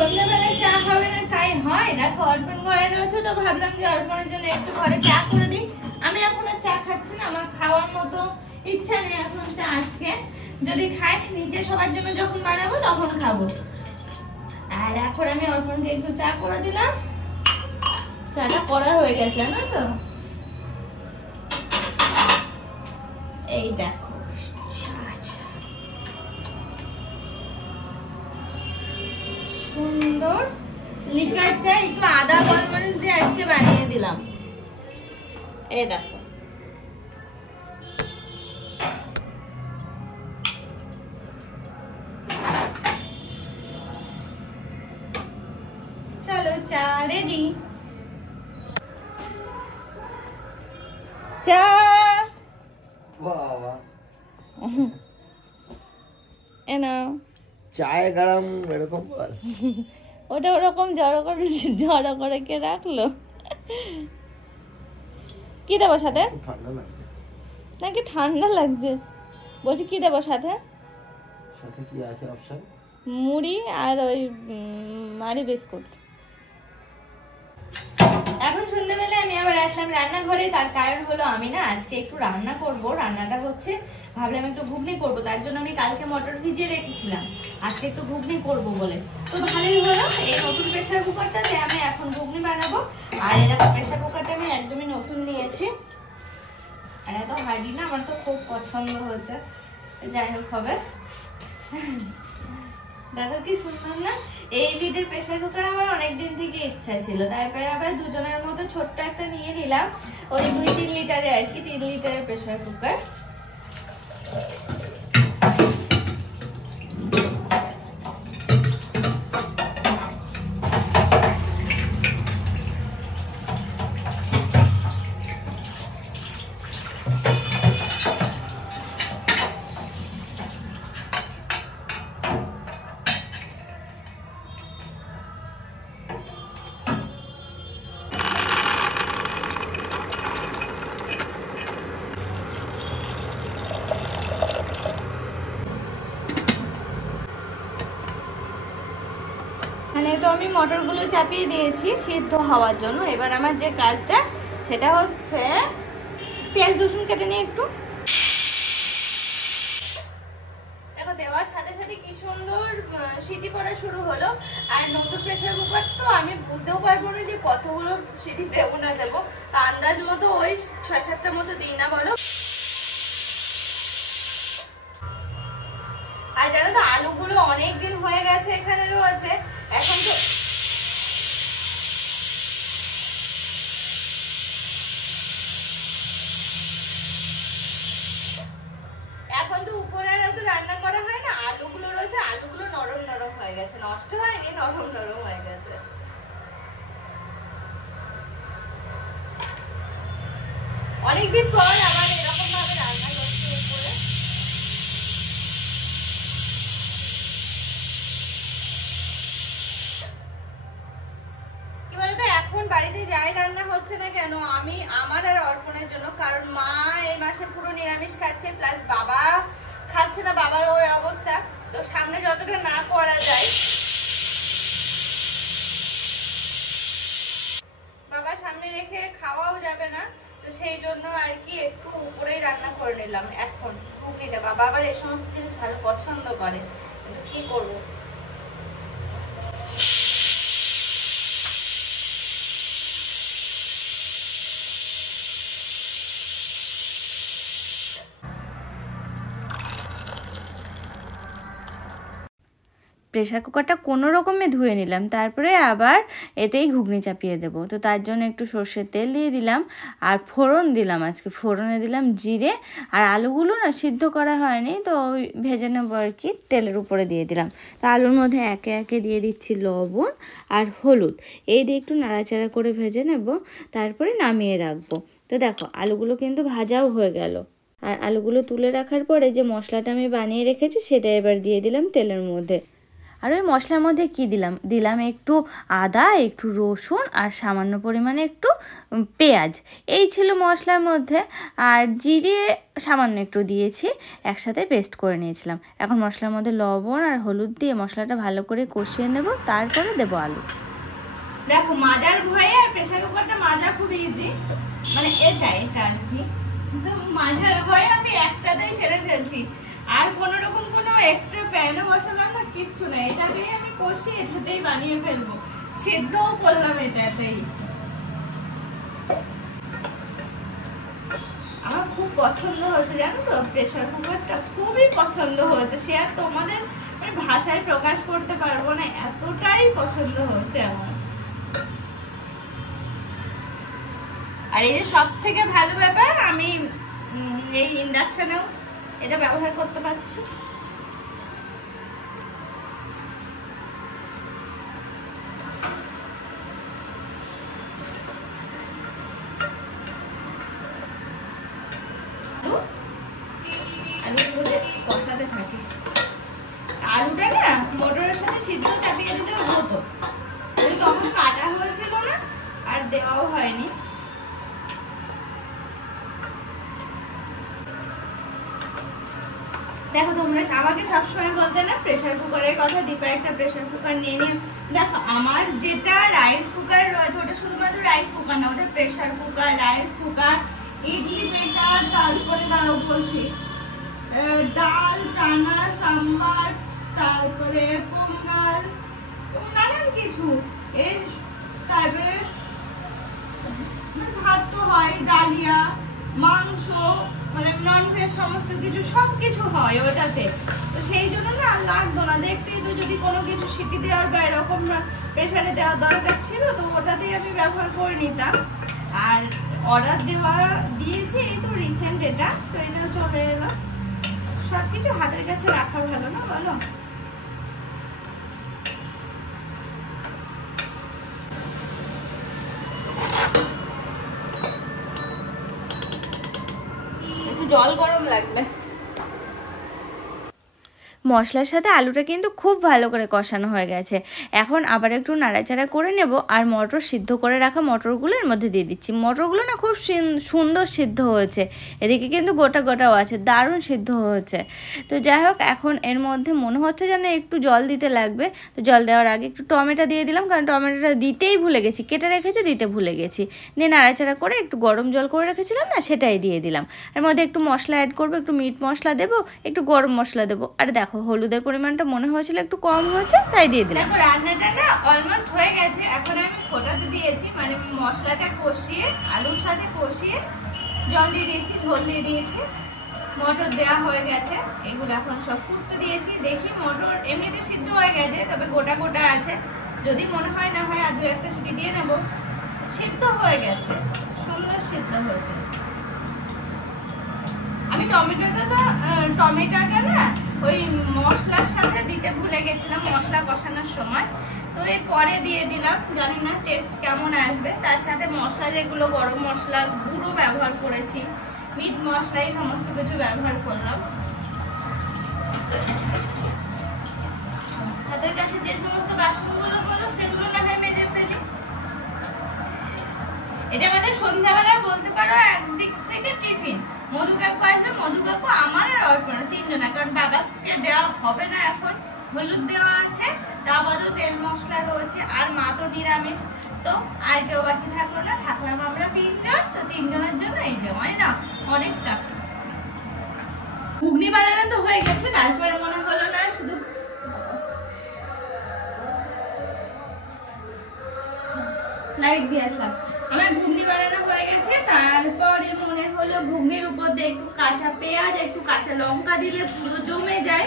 সন্ধ্যাবেলায় চা হবে না তাই হয় দেখো, অর্পণ ঘরে রয়েছে তো ভাবলাম যে অর্পণের জন্য একটু ঘরে চা করে দিই। আমি এখন আর চা খাচ্ছি না, আমার খাওয়ার মতো ইচ্ছা নেই এখন চা আজকে। যদি খাই নিচে সবার জন্য যখন বানাবো তখন খাবো। আর এখন আমি অর্পণকে একটু চা করে দিলাম, চাটা করা হয়ে গেছে না তো। এই দেখো সুন্দর লিকার চা, একটু আদা গোলমরিচ দিয়ে আজকে বানিয়ে দিলাম। এই দেখো চলো চা রেডি। চা বাবা এনো চায়ে গরম এরকম বল। ওটা ওরকম জড়ো করে কে রাখলো? কি দেবো সাথে? ঠান্ডা লাগছে নাকি ঠান্ডা লাগছে? বলছি কি দেবো সাথে? সাথে কি আছে অপশন? মুড়ি আর ওই মারি বিস্কুট। এখন সন্ধ্যাবেলায় আমি আবার আসলাম রান্নাঘরে, তার কারণ হলো আমি না আজকে একটু রান্না করব। রান্নাটা হচ্ছে ভাবলাম একটু ঘুগনি করব, তার জন্য আমি কালকে মটর ভিজিয়ে রেখেছিলাম, আজকে একটু ঘুগনি করব বলে। তো ভালোই হলো, এই নতুন প্রেসার কুকারটাতে আমি এখন ঘুগনি বানাবো। আর এরকম প্রেসার কুকারটা আমি একদমই নতুন নিয়েছি, আর এত হার্ডি না, আমার তো খুব পছন্দ হচ্ছে। যাই হোক হবে। দেখো কি সুন্দর না, এই লিডের প্রেসার কুকার আমার অনেকদিন থেকে ইচ্ছা ছিল। তারপরে আবার দুজনের মতো ছোট্ট একটা নিয়ে নিলাম, ওই 2-3 লিটারের আর কি, 3 লিটারের প্রেসার কুকার। তো আমি মটরগুলো চাপিয়ে দিয়েছি সিদ্ধ হওয়ার জন্য। এবার আমার যে কাজটা সেটা হচ্ছে পেঁয়াজ রসুন কেটে নিয়ে একটু দেখো, দেওয়ার সাথে সাথে কি সুন্দর সিটি পড়া শুরু হলো। আর নতুন প্রেসার কুকার তো আমি বুঝতেও পারবো না যে কতগুলো সিটি দেবো না দেবো, আন্দাজ মতো ওই 6-7টা মতো দিই না বলো। আর জানো তো আলুগুলো অনেকদিন হয়ে গেছে এখানে রয়েছে, এখন তো উপরে আর এত রান্না করা হয় না, আলুগুলো রয়েছে, আলুগুলো নরম নরম হয়ে গেছে, নষ্ট হয়নি, নরম নরম হয়ে গেছে। অনেকদিন পর আবার এরকম ভাবে রান্না করছি উপরে। কি বলতো, এখন বাড়িতে যাই রান্না হচ্ছে না কেন, আমি আমার আর অর্পণের জন্য, কারণ মা এই মাসে পুরো নিরামিষ খাচ্ছে, প্লাস বাবা খাচ্ছে না, বাবার ওই অবস্থা। তো সামনে যতটা না করা যায়, বাবা সামনে রেখে খাওয়াও যাবে না, তো সেই জন্য আর কি একটু উপরেই রান্না করে নিলাম এখন ঘুগনিটা। বাবা আবার এই সমস্ত জিনিস ভালো পছন্দ করে, কিন্তু কি করবো। প্রেসার কুকারটা কোনো রকমে ধুয়ে নিলাম, তারপরে আবার এতেই ঘুগনি চাপিয়ে দেব। তো তার জন্য একটু সর্ষের তেল দিয়ে দিলাম আর ফোড়ন দিলাম, আজকে ফোড়নে দিলাম জিরে। আর আলুগুলো না সিদ্ধ করা হয়নি, তো ভেজে নেবো আর কি, তেলের উপরে দিয়ে দিলাম। তো আলুর মধ্যে একে একে দিয়ে দিচ্ছি লবণ আর হলুদ, এই দিয়ে একটু নাড়াচাড়া করে ভেজে নেব, তারপরে নামিয়ে রাখবো। তো দেখো আলুগুলো কিন্তু ভাজাও হয়ে গেল। আর আলুগুলো তুলে রাখার পরে যে মশলাটা আমি বানিয়ে রেখেছি সেটা এবার দিয়ে দিলাম তেলের মধ্যে। আর ওই মশলার মধ্যে কি দিলাম, দিলাম একটু আদা, একটু রসুন আর সামান্য পরিমাণে একটু পেঁয়াজ, এই ছিল মশলার মধ্যে। আর জিরে সামান্য একটু দিয়েছি, একসাথে পেস্ট করে নিয়েছিলাম। এখন মশলার মধ্যে লবণ আর হলুদ দিয়ে মশলাটা ভালো করে কষিয়ে নেব, তারপরে দেবো আলু। দেখো মাজার ভয়ে আর প্রেসার কুকারটা মাজা খুব ইজি, মানে এটা আর কি, কিন্তু মাজার ভয়ে আমি একটাতেই সেরে ফেলছি। আর কোনো রকম কোনো এক্সট্রা প্যানও বসালাম না, কিচ্ছু না, এটাতেই আমি কষি এটাতেই বানিয়ে ফেলবো, সিদ্ধও করলাম এটাতেই। আমার খুব পছন্দ হয়েছে জানো তো, প্রেসার কুকারটা খুবই পছন্দ হয়েছে, সে আর তোমাদের মানে ভাষায় প্রকাশ করতে পারবো না, এতটাই পছন্দ হয়েছে আমার। আর এই যে সব থেকে ভালো ব্যাপার, আমি এই ইন্ডাকশনেও এটা ব্যবহার করতে পারছি। আলুগুলো কষাতে থাকি। আলুটা না মটরের সাথে সিদ্ধ চাপিয়ে দিলেও হতো, তখন কাটা হয়েছিল না আর দেওয়াও হয়নি। দেখো তোমরা আমাকে সবসময় বলতে না প্রেসার কুকারের কথা, দীপা একটা প্রেসার কুকার নিয়ে নিয়ে। দেখো আমার যেটা রাইস কুকার রয়েছে ওটা শুধুমাত্র রাইস কুকার না, ওটা pressure cooker, rice cooker, idli maker, তারপরে দাঁড়াও বলছি ডাল, চানা, সাম্বার, তারপরে পোঙ্গল, নানান কিছু, এই তারপরে ভাত তো হয়, ডালিয়া, মাংস, মানে নন ভেজ সমস্ত কিছু, সব কিছু হয় ওটাতে। তো সেই জন্য না আর লাগতো না, দেখতেই তো যদি কোনো কিছু সিটি দেওয়ার বা এরকম প্রেসারে দেওয়ার দরকার ছিল তো ওটাতেই আমি ব্যবহার করে নিতাম। আর অর্ডার দিয়েছি এই তো রিসেন্ট এটা, তো এটাও চলে এলো। সব কিছু হাতের কাছে রাখা ভালো না বলো? একটু জল গরম লাগবে। মশলার সাথে আলুটা কিন্তু খুব ভালো করে কষানো হয়ে গেছে। এখন আবার একটু নাড়াচাড়া করে নেব, আর মটর সিদ্ধ করে রাখা মটরগুলো এর মধ্যে দিয়ে দিচ্ছি। মটরগুলো না খুব সুন্দর সিদ্ধ হয়েছে, এদিকে কিন্তু গোটা গোটাও আছে, দারুণ সিদ্ধ হয়েছে। তো যাই হোক, এখন এর মধ্যে মনে হচ্ছে যেন একটু জল দিতে লাগবে, তো জল দেওয়ার আগে একটু টমেটো দিয়ে দিলাম, কারণ টমেটোটা দিতেই ভুলে গেছি, কেটে রেখেছি, দিতে ভুলে গেছি। দিয়ে নাড়াচাড়া করে একটু গরম জল করে রেখেছিলাম না, সেটাই দিয়ে দিলাম। এর মধ্যে একটু মশলা অ্যাড করবো, একটু মিট মশলা দেবো, একটু গরম মশলা দেবো। আর দেখো হলুদের পরিমাণটা মনে হয়েছিল একটু কম হয়েছে, তাই দিয়ে দিলাম। দেখো রান্নাটা না অলমোস্ট হয়ে গেছে, এখন আমি ফোটাতে দিয়েছি, মানে মশলাটা কষিয়ে আলুর সাথে কষিয়ে জল দিয়ে দিয়েছি, ঝোল দিয়ে দিয়েছি, মটর দেওয়া হয়ে গেছে, এগুলো এখন সব ফুটতে দিয়েছি। দেখি মটর এমনিতে সিদ্ধ হয়ে গেছে, তবে গোটা গোটা আছে, যদি মনে হয় না হয় আর দু একটা সিটি দিয়ে নেব। সিদ্ধ হয়ে গেছে, সুন্দর সিদ্ধ হয়েছে। আমি টমেটোটা না ওই মশলার সাথে দিতে ভুলে গেছিলাম মশলা কষানোর সময়, তো এই পরে দিয়ে দিলাম, জানি না টেস্ট কেমন আসবে। তার সাথে মশলা যেগুলো গরম মশলা গুঁড়ো ব্যবহার করেছি, মিট মশলা, এই সমস্ত কিছু ব্যবহার করলাম। হাতের কাছে যে সমস্ত বাসনগুলো হলো সেগুলো না হয় মেজে ফেলি। এটা আমাদের সন্ধ্যাবেলা বলতে পারো একদিক থেকে টিফিন। মধু কাকু আসবে, মধু কাকু আমার আর অর্পণা তিনজনা, কারণ বাবাকে দেওয়া হবে না, এখন হলুদ দেওয়া আছে, তা বাদেও তেল মশলা রয়েছে, আর মা তো নিরামিষ, তো আর কেউ বাকি থাকলো না, থাকলাম আমরা তিনজন। তো তিনজনের জন্য এই যে হয় না অনেকটা। ঘুগনি বানানো তো হয়ে গেছে, তারপরে মনে হলো না শুধু লাইট দিয়ে আসলাম, আমার ঘুগনি বানানো হয়ে গেছে। তারপরে মনে হলো ঘুগনির উপর দিয়ে একটু কাঁচা পেঁয়াজ, একটু কাঁচা লঙ্কা দিলে পুরো জমে যায়,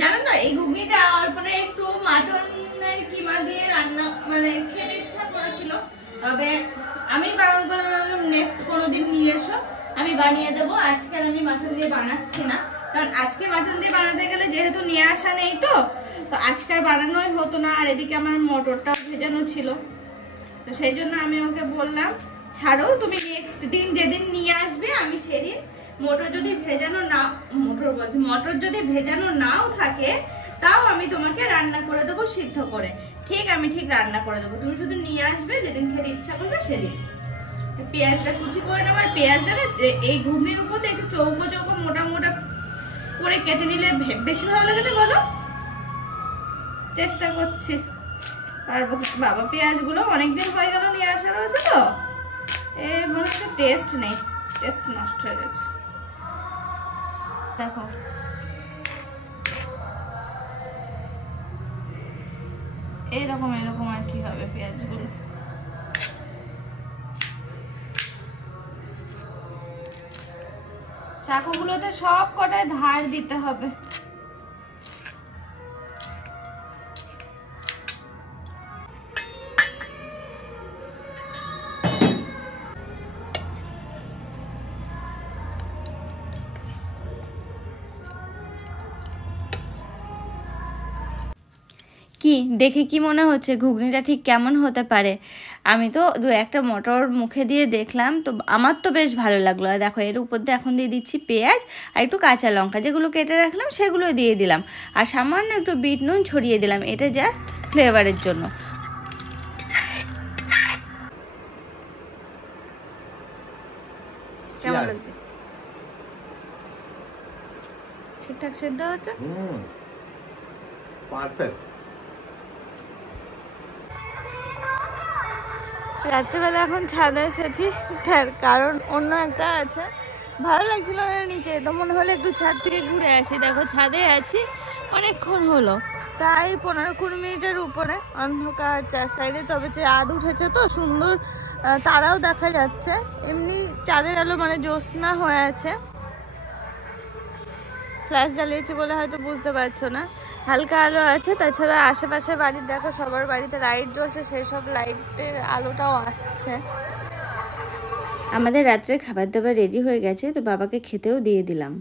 জানো না। এই ঘুগনিটা অল্পনা একটু মাটনের কিমা দিয়ে রান্না মানে খেতে ইচ্ছা করেছিল, তবে আমি বারণ করলাম নেক্সট কোনোদিন নিয়ে এসো, আমি বানিয়ে দেবো। আজকে আমি মাটন দিয়ে বানাচ্ছি না, কারণ আজকে মাটন দিয়ে বানাতে গেলে যেহেতু নিয়ে আসা নেই, তো আজকে আর বানানোই হতো না। আর এদিকে আমার মটরটা ভেজানো ছিল, তো সেই জন্য আমি ওকে বললাম ছাড়ো, তুমি নেক্সট দিন যেদিন নিয়ে আসবে আমি সেদিন মটর যদি ভেজানো নাও থাকে তাও আমি তোমাকে রান্না করে দেবো। সিদ্ধ করে আমি ঠিক রান্না করে দেবো। তুমি শুধু নিয়ে আসবে, যেদিন খেতে ইচ্ছা করবে সেদিন। পেঁয়াজটা কুচি করে নেবো, আর পেঁয়াজটা এই ঘুগনির উপর একটু চৌকো চৌকো মোটা মোটা করে কেটে নিলে বেশি ভালো লাগে না বলো? চেষ্টা করছি পারবো। বাবা পেঁয়াজগুলো অনেকদিন হয়ে গেল নিয়ে আসা রয়েছে তো, এর মনে হচ্ছে টেস্ট নেই, টেস্ট নষ্ট হয়ে গেছে। দেখো এরকম আর কি হবে পেঁয়াজগুলো। চাকুগুলোতে সব কটায় ধার দিতে হবে। কি দেখে কি মনে হচ্ছে ঘুগনিটা ঠিক কেমন হতে পারে? আমি তো দু একটা মটর মুখে দিয়ে দেখলাম, তো আমার তো বেশ ভালো লাগলো। আর দেখো এর উপর দিয়ে এখন দিয়ে দিচ্ছি পেঁয়াজ আর একটু কাঁচা লঙ্কা, যেগুলো কেটে রাখলাম সেগুলো দিয়ে দিলাম, আর সামান্য একটু বিট নুন ছড়িয়ে দিলাম, এটা জাস্ট ফ্লেভারের জন্য। কেমন লাগছে? ঠিকঠাক সেদ্ধ হচ্ছে? পারফেক্ট। রাত্রেবেলা এখন ছাদে এসেছি, তার কারণ অন্য একটা আছে, ভালো লাগছিল না নিচে, তো মনে হলো একটু ছাদ থেকে ঘুরে আসি। দেখো ছাদে আছি অনেকক্ষণ হলো, প্রায় 15-20 মিনিটের উপরে। অন্ধকার চার সাইডে, তবে চাঁদ উঠেছে তো সুন্দর, তারাও দেখা যাচ্ছে। এমনি চাঁদের আলো মানে জ্যোৎস্না হয়ে আছে, ফ্ল্যাশ জ্বালিয়েছি বলে হয়তো বুঝতে পারছো না, হালকা আলো আছে। তাছাড়া আশেপাশে বাড়ির দেখো সবার বাড়িতে লাইট জ্বলছে, সেই সব লাইটের আলোটাও আসছে। আমাদের রাত্রে খাবার দাবার রেডি হয়ে গেছে, তো বাবাকে খেতেও দিয়ে দিলাম।